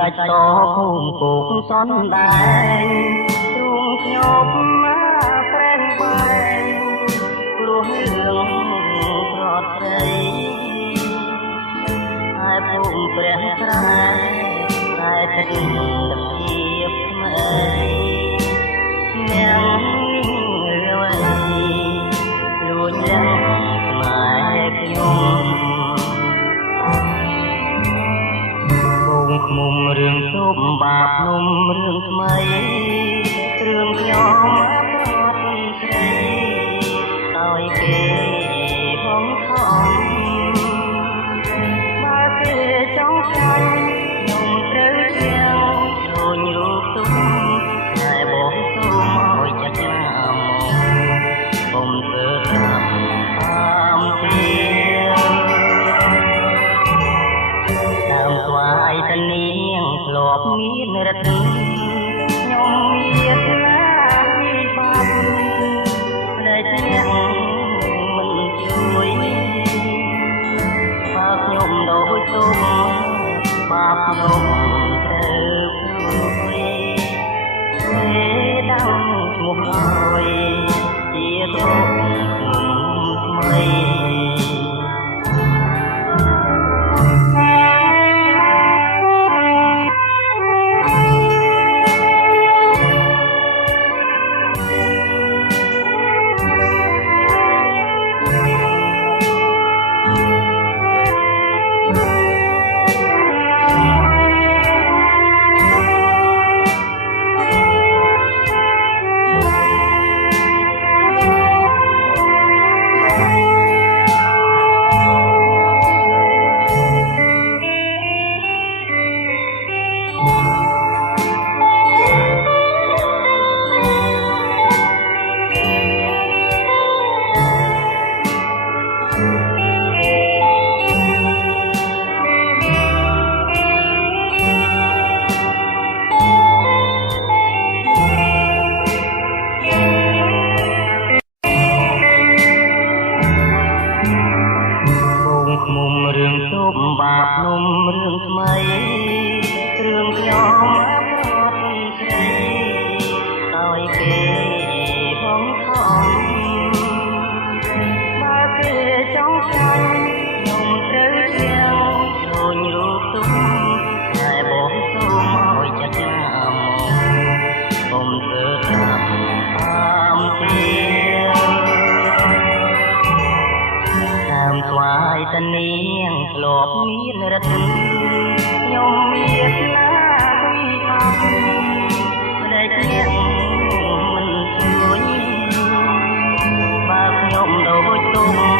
សាច់តភូមិគោកសនដែរទ្រូងខ្ញុំមកប្រែងបែងព្រោះរឿងប្រត់ស្រីហើយភូមិព្រះត្រែតែទឹកភាពថ្មីអ្នកលួចឡើងខ្មែរខ្ញុំមុំរឿងទុំបាបនំរឿងថ្មីរឿងខ្ញុំប្រត់ស្រីដោយគេបងខំបើគេចង់ចាញ់ខ្ញុំត្រូវទាំងដូចរូបទុំតែបងទុំឲ្យចាច់ណាមកខ្ញុំធ្វើតាមតាមស្វាយតនីធ្លាប់មានរត់ខ្ញុំមានណាពីបាបតែអ្នកមិនជួយបាបខ្ញុំដូចទុំបាបខ្ញុំត្រូវព្រួយទេដល់ឈ្មោះហើយជាទុំថ្មីមុំរឿងទុំបាបនំរឿងថ្មីរឿងខ្ញុំប្រត់ស្រីដោយគេបងខំបើគេចង់ចាញ់ខ្ញុំត្រូវទាំងដូចរូបទុំតែបងទុំឲ្យចាច់ណាមកខ្ញុំធ្វើតាមតាមស្វាយតនីធ្លាប់មានរត់ខ្ញុំមានណាពីបាបតែអ្នកមិនជួយបើខ្ញុំដូចទុំ